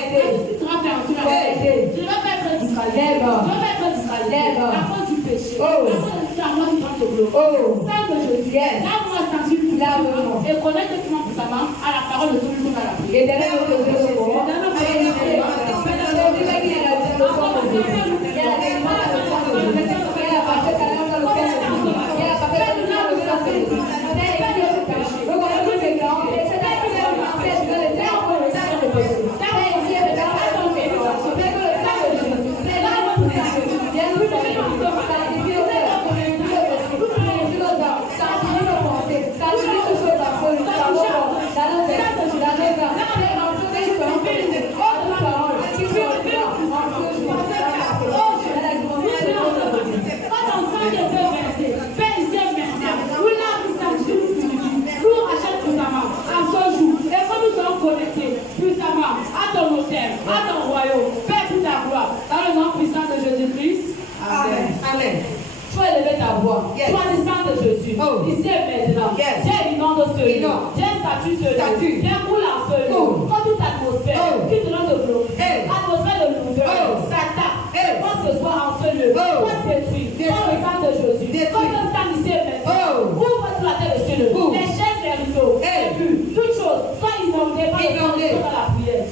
Tu seras fait en cela. Tu ne vas pas être disqualifié. Tu ne vas pas être disqualifié à cause du péché. À cause de la mort du ventre bleu. Sang de Jésus. Lave-moi sentir tout. Et connecte-moi puissamment à la parole de celui qui va la prière. À ton hôtel, à ton royaume, Père toute ta gloire, dans le nom puissant de Jésus-Christ. Amen. Amen. Tu vas élever ta voix. Tu vas descendre de Jésus. Ici et maintenant. J'ai inonde ce lieu. J'ai statut ce lieu. J'ai roule en ce lieu. Quand toute atmosphère qui te donne de bloquer, atmosphère de lourdeur, s'attaque. Quand ce soit en ce lieu, soit détruit. Quand le sang de Jésus. Quand le sang ici et maintenant. Ouvre toute la terre de ce lieu. Les chaises, les rideaux, les buts, toutes choses, soient inondées par le sang de Jésus dans la prière.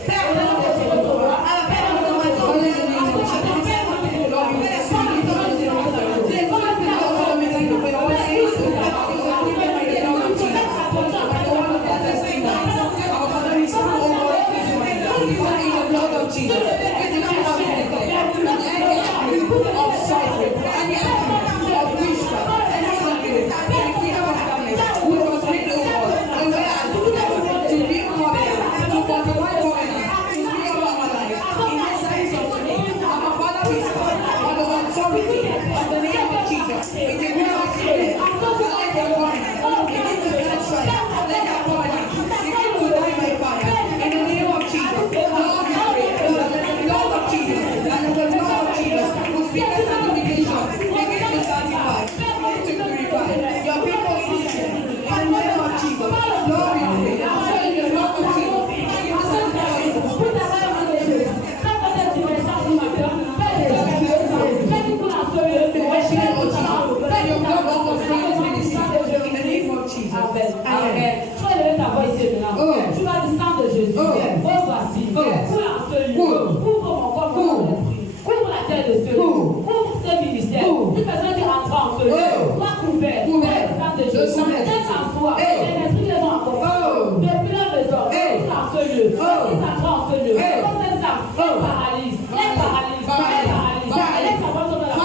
Tu vas descendre de Jésus. Voici. Couvre en ce lieu. Couvre mon corps, mon esprit. Couvre la terre de ce lieu. Couvre ce ministère. Toute personne qui rentre en ce lieu soit couverte. Par le sang de Jésus. Quel qu'en soit, les esprits qui les ont encore. Depuis la maison, ils sont en ce lieu. Ils entrent en ce lieu. Comme c'est ça, les paralyses. Les paralyses. Les paralyses. Les paroles sont de la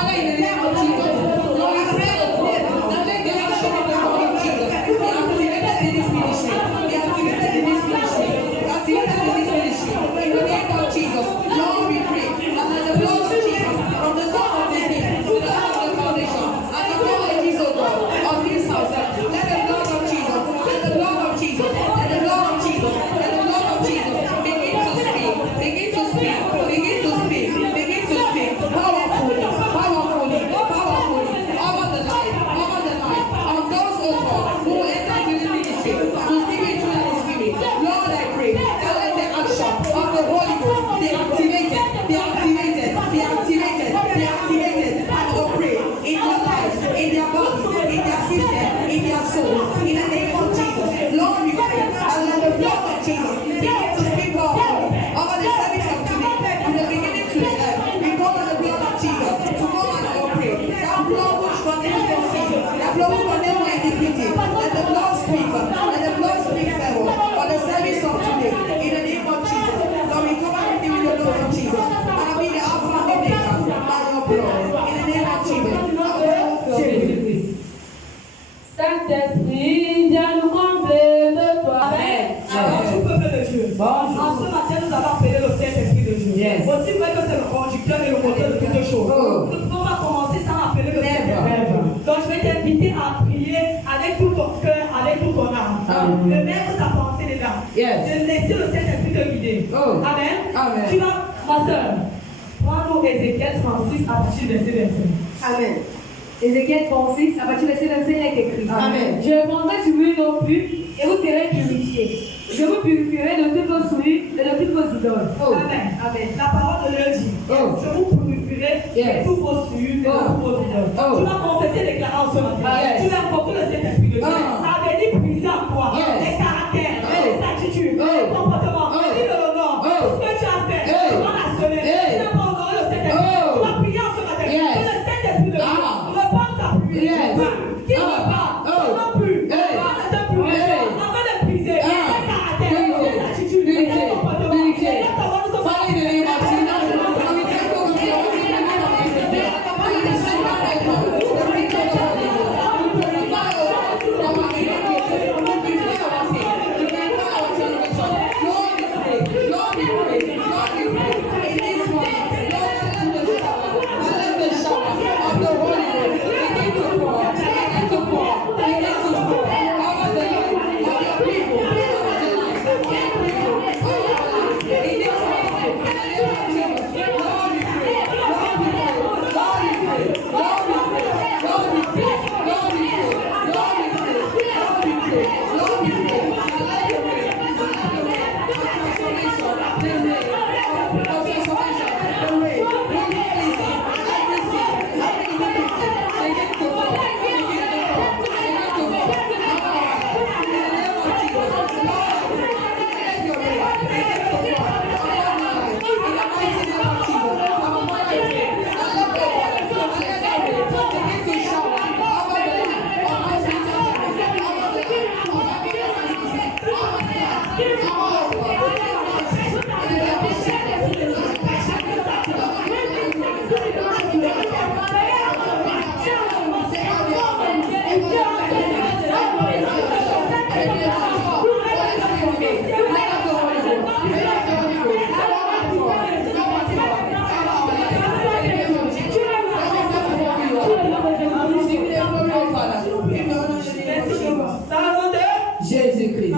Saint-Esprit, viens nous combler de toi. Amen. Tout peuple de Dieu. En ce matin, nous allons appeler le Saint-Esprit de Dieu. Aussi vrai que c'est le conducteur et le moteur de toutes choses. Nous ne pouvons pas commencer sans appeler le Saint-Esprit. Donc je vais t'inviter à prier avec tout ton cœur, avec tout ton âme. De mettre ta pensée dedans. De laisser le Saint-Esprit te guider. Amen. Tu vas, ma soeur, prends-nous Ézéchiel 36 à partir de ces versets. Amen. Ézéchiel 36, à partir de ce verset, il est écrit. Amen. Je répandrai sur lui l'eau pure et vous serez purifiés. Je vous purifierai de toutes vos souillures et de toutes vos idoles. Amen. Amen. La parole de Dieu dit, je vous purifierai de tous vos souillures et de tous vos idoles. Tu vas confesser les déclarations ce matin. Tu vas invoquer le Saint-Esprit de Dieu. Ça veut dire briser en toi les caractères, les attitudes, les comportements. Dis le nom. Tout ce que tu as fait, tu vas l'actionner. Tu vas pas honorer le Saint-Esprit. Tu vas prier en ce matin. Que le Saint-Esprit de Dieu reprend ta prière. Qui repart, non plus. Afin de te purifier, afin de briser les caractères, les attitudes, les comportements. Et là, ta voix nous Jésus-Christ.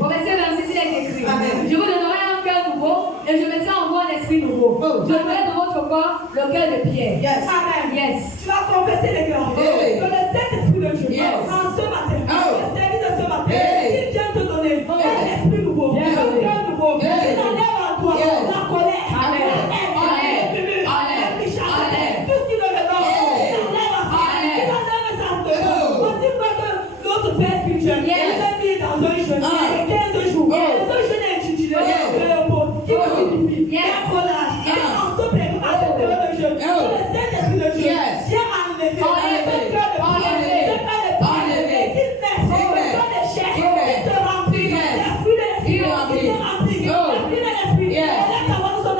Au verset 26, il est écrit. Je vous donnerai un cœur nouveau et je mettrai en vous un esprit nouveau. Je mettrai dans votre corps le cœur de pierre. Amen. Yes. Tu vas confesser les grands. Que le Saint-Esprit de Dieu, en ce matin, le service de ce matin, il vient te donner un esprit nouveau, un cœur nouveau. Il enlève en toi la colère, la haine, le méchanceté, tout ce qui le redonne. Il enlève en toi. Il enlève sa tête. Voici que notre Père spirituel, il est mis dans un jeûne de 15 jours. Ce jeûne est intitulé le repos qui me signifie un collage. En ce période, à cette période de jeûne, le Saint-Esprit de Dieu vient enlever ce cœur de pierre, ce cœur de pierre, qu'il naisse, ce cœur de chair, il te remplit, l'esprit de l'esprit, il te remplit, l'esprit de l'esprit. Et là, ta voix nous sonne.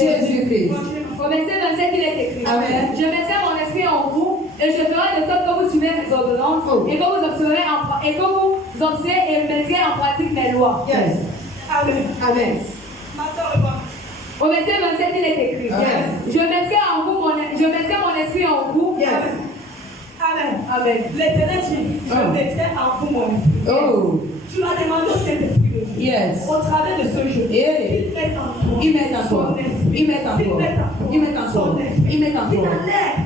Jésus-Christ. Au verset 27, il est écrit. Amen. Je mettrai mon esprit en vous et je ferai de sorte que vous suivez mes ordonnances et que vous observerez et mettrez en pratique mes lois. Yes. Amen. Amen. Au verset 27, il est écrit. Amen. Je mettrai mon esprit en vous. Yes. Amen. Amen. L'Éternel dit, je mettrai en vous mon esprit. Oh. Tu vas demander au Saint-Esprit de Dieu. Yes. Au travers de ce jeu, Yeah. il met en toi. Il met en toi. Il met en toi. Il met en toi.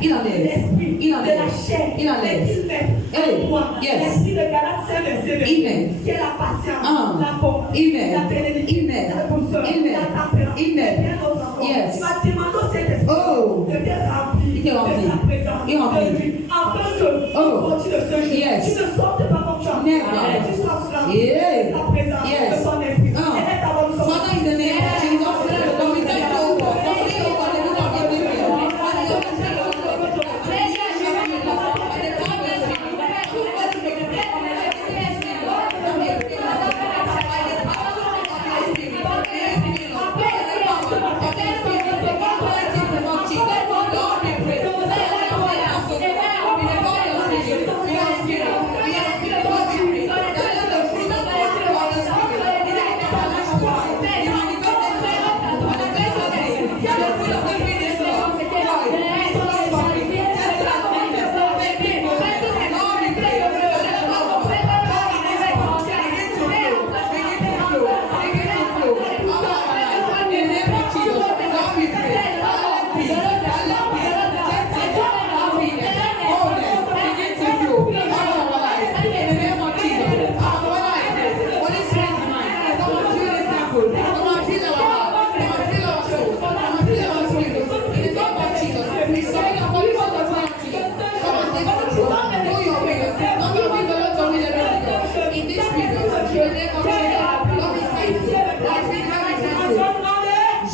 Il enlève. L'esprit Il de enlève. la chair. Il enlève. Il met en toi. Yes. L'esprit de Galates 5, verset 20. Il met. Qui est la patience, Ah. la bonté, Il met. la bénédiction, Il met. la douceur, Il met. la tempérance. Il met. Et bien d'autres encore. Yes. Tu vas demander au Saint-Esprit Oh. de bien remplir Il est rempli. de sa présence, Il est rempli. de lui, afin que Oh. au sortir de ce jeu, Yes. tu ne sortes pas comme tu as Never. mais tu sois rempli Yeah. de sa présence, Yes. de son esprit. Ah. Et laisse ta bonne sorte. Father, in the name of Jesus, we thank you, we thank you, oh God. For free, oh God, the book of the living.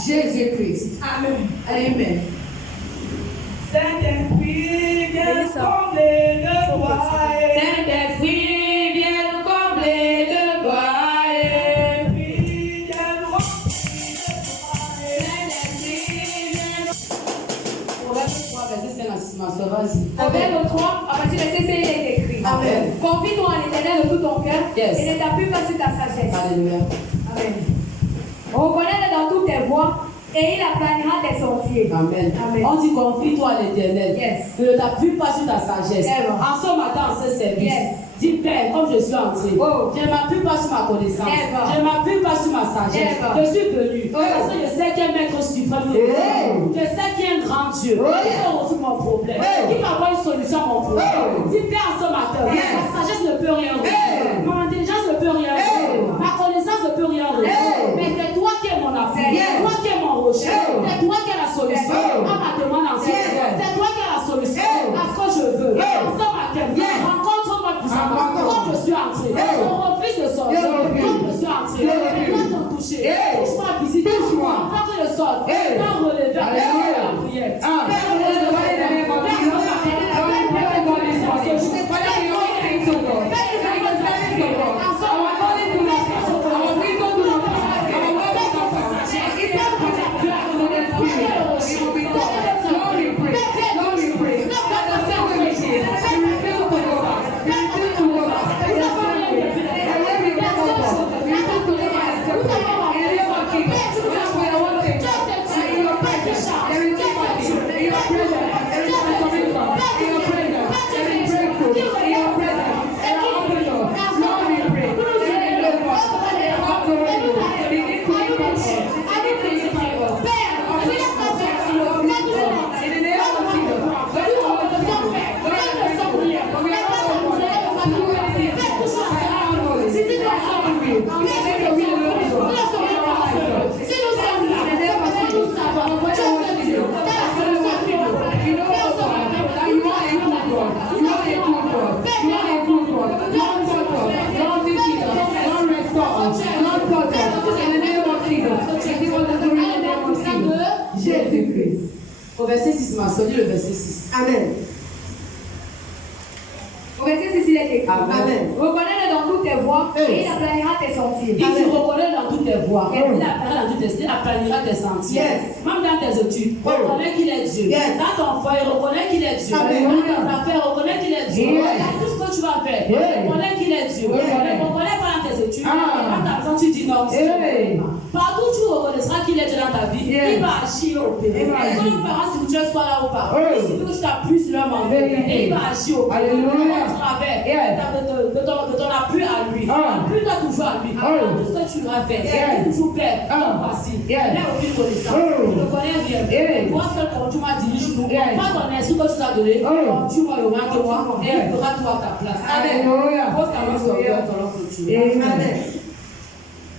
Jésus-Christ. Amen. Amen. Saint-Esprit, viens combler le foyer. Saint-Esprit, viens nous combler le foyer. Saint-Esprit, viens nous Proverbe 3, verset 5 à 6, ma soeur, vas-y. Proverbe 3, à partir de verset 5, il est écrit. Amen. Confie-toi en l'Éternel de tout ton cœur Yes. et ne t'appuie pas sur ta sagesse. Alléluia. Amen. Reconnais-le dans toutes tes voies et il aplanira tes sentiers. Amen. Amen. On dit confie-toi à l'Éternel. Yes. Ne t'appuie pas sur ta sagesse. Ever. En ce matin, en ce service, Yes. dis Père, comme je suis entré, Oh. je ne m'appuie pas sur ma connaissance. Ever. Je ne m'appuie pas sur ma sagesse. Ever. Je suis venu Oh. parce que je sais qu'il y a un maître suprême. Oh. Je sais qu'il y a un grand Dieu Oh. qui peut résoudre mon problème. Oh. Qui va avoir une solution à mon problème. Oh. Dis Père, en ce matin, Yes. ma sagesse ne peut rien résoudre. Oh. Mon intelligence ne peut rien résoudre. Oh. Ma connaissance ne peut rien résoudre. Oh. Mais c'est toi qui es mon appui. Yes. C'est toi qui es mon rocher. Oh. C'est toi qui es la solution. Oh. À ma demande ancienne. Yes. C'est toi qui es la solution. Oh. À ce que je veux. Oh. En ce matin, Yes. rencontre-moi puissamment. Rencontre. Comme je suis entré. Oh. Je refuse de sortir. Oh. Comme je suis entré. Oh. Viens te toucher. Oh. Touche-moi, visite. Touche-moi. Afin que je sorte. Oh. Sans relever. Alléluia. La prière. Ah. Père, je te prie dans le nom de Jésus. Jésus-Christ. Au verset 6, ma soeur, dis le verset 6. Amen. Au verset 6, il est écrit. Amen. Reconnais-le dans toutes tes voies et il aplanira tes sentiers. Et tu reconnais dans toutes tes voies. Yes. Il aplanira dans toutes tes aplanira tes sentiers. Yes. Même dans tes études, reconnais qu'il est Dieu. Yes. Dans ton foyer, reconnais qu'il est Dieu. Amen. Dans tes affaires, reconnais qu'il est Dieu. Yes. Dans tout ce que tu vas faire, Yes. reconnais qu'il est Dieu. Yes. Reconnais pas dans tes études. Ah. Dans ta maison, tu dis non. Yes. Partout tu reconnaîtras qu'il est Dieu dans ta vie. Yes. Il va agir au pays. Il va agir. Quand parents spirituels soient là ou pas, Oh. il suffit que tu t'appuies sur leur mandat. Vérité. Et il va agir au pays. Alléluia. Au travers Yes. de ton appui à lui. Ah. Appuie-toi toujours toujours à lui. Tout ce que tu dois faire, dis toujours Père, voici. Il est aucune connaissance. Je le connais bien. Moi, seul quand tu m'as dirigé, pas ton esprit que tu t'as donné, tu m'as le que moi, et il fera tout à ta place. Amen. Pose ta main sur le cœur, ton nom continue. Amen.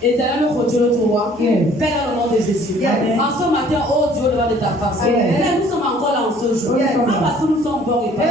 Éternel, nous continuons ton roi. Père, dans le nom de Jésus. En ce matin, oh Dieu, devant de ta face. Père, nous sommes encore là en ce jour. Pas parce que nous sommes bons et pas.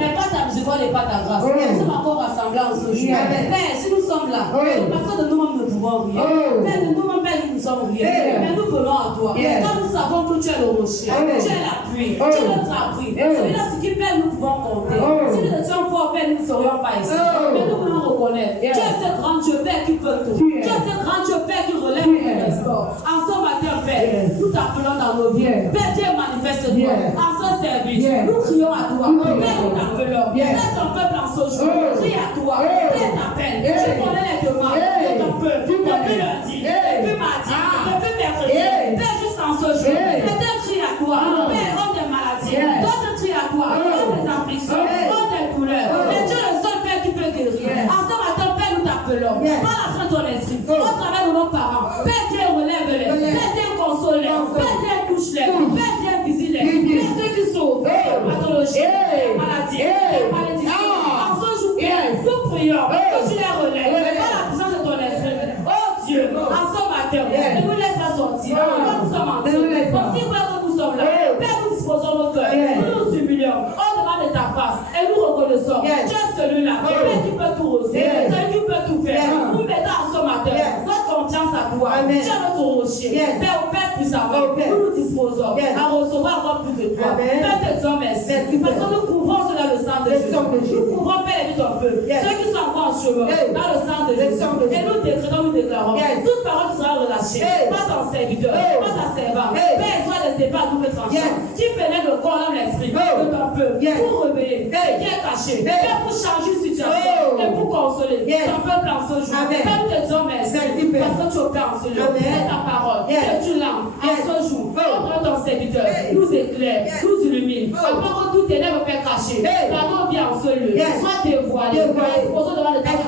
Mais pas ta miséricorde et pas ta grâce. Nous sommes encore rassemblés en ce jour. Père, si nous sommes là, c'est parce que de nous-mêmes nous pouvons rien. Père, de nous-mêmes, Père, nous ne sommes rien. Mais nous venons à toi. Quand nous savons que tu es le rocher, tu es l'appui, tu es notre abri. Celui-là, ce qui, Père, nous pouvons compter. Si nous étions forts, Père, nous ne serions pas ici. Mais nous voulons reconnaître. Tu es ce grand Dieu, Père, qui peut tout. Tu es ce grand Dieu, Père, qui relève le restaure. En ce matin, Père, nous t'appelons dans nos vies. Père, Dieu, manifeste-toi. En ce service, nous crions à toi. Père, nous t'appelons. Laisse ton peuple en ce jour. Crie à toi. Père, t'appelle. Tu connais les demandes de ton peuple. Depuis lundi, depuis mardi, depuis mercredi. Père, jusqu'en ce jour. Certains crient à toi. Père, ont des maladies. D'autres crient à toi. Ont des afflictions. Ont des douleurs. Mais tu es le seul Père qui peut guérir. En ce matin, Père, nous t'appelons. Par la fin de ton esprit. Au travers de nos parents. Père, Dieu, relève-les. Père, Dieu, console-les. Père, Dieu, touche-les. Père, Dieu, visite-les. Père, ceux qui souffrent. Pathologie, maladie, malédiction. En ce jour, nous prions que tu les relèves. Par la puissance de ton esprit. Oh Dieu, en ce matin, ne nous laisse pas sortir. Quand nous sommes en Dieu, aussi vrai que nous sommes là. Père, nous disposons nos cœurs. Nous nous humilions. Au devant de ta face. Et nous reconnaissons. Tu es celui-là. Père qui peut tout rosser. Celui qui peut tout faire. Nous mettons en ce matin notre confiance à toi. Tu es notre rocher. Père puissamment, nous nous disposons à recevoir encore plus de toi. Père, te disons merci. Parce que nous couvrons cela dans le sang de Jésus. Nous couvrons, Père, et ton peuple. Ceux qui sont encore en chemin, dans le sang de Jésus. Et nous décrétons, nous déclarons. Toute parole qui sera relâchée par ton serviteur, par ta servante. Père, soit des épées à double tranchant. Qui pénètre le corps, l'âme, l'esprit de ton peuple. Pour révéler ce qui est caché. Père, pour changer une situation. Et pour consoler ton peuple en ce jour. Père, nous te disons merci. Parce que tu opères en ce jour. Et ta parole, que tu l'aimes en ce jour. Contre ton serviteur, nous éclaire, nous illumine. Après que tout ténèbres, Père, caché. Pardon, bien en ce lieu. Sois dévoilé. Exposons devant le temps.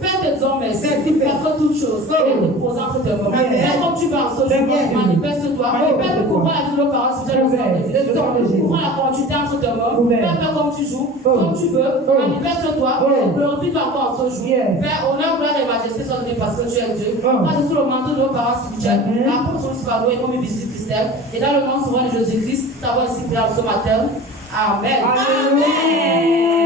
Père, te disons merci. Parce que toutes choses, nous posons entre tes mains. Père, comme tu vas en ce jour, manifeste-toi. Père, nous couvrons la vie de nos parents, si tu es le sang de Jésus. Nous couvrons la continuité entre tes mains. Père, comme tu joues, comme tu veux, manifeste-toi. Glorifie-toi encore en ce jour. Père, honneur, gloire et majesté soit donné parce que tu es Dieu. Moi, je suis le manteau de nos parents spirituels. La porte sur le et comme une visite Christelle. Et dans le nom souverain de Jésus-Christ, ta voix ici, Père, ce matin. Amen. Amen.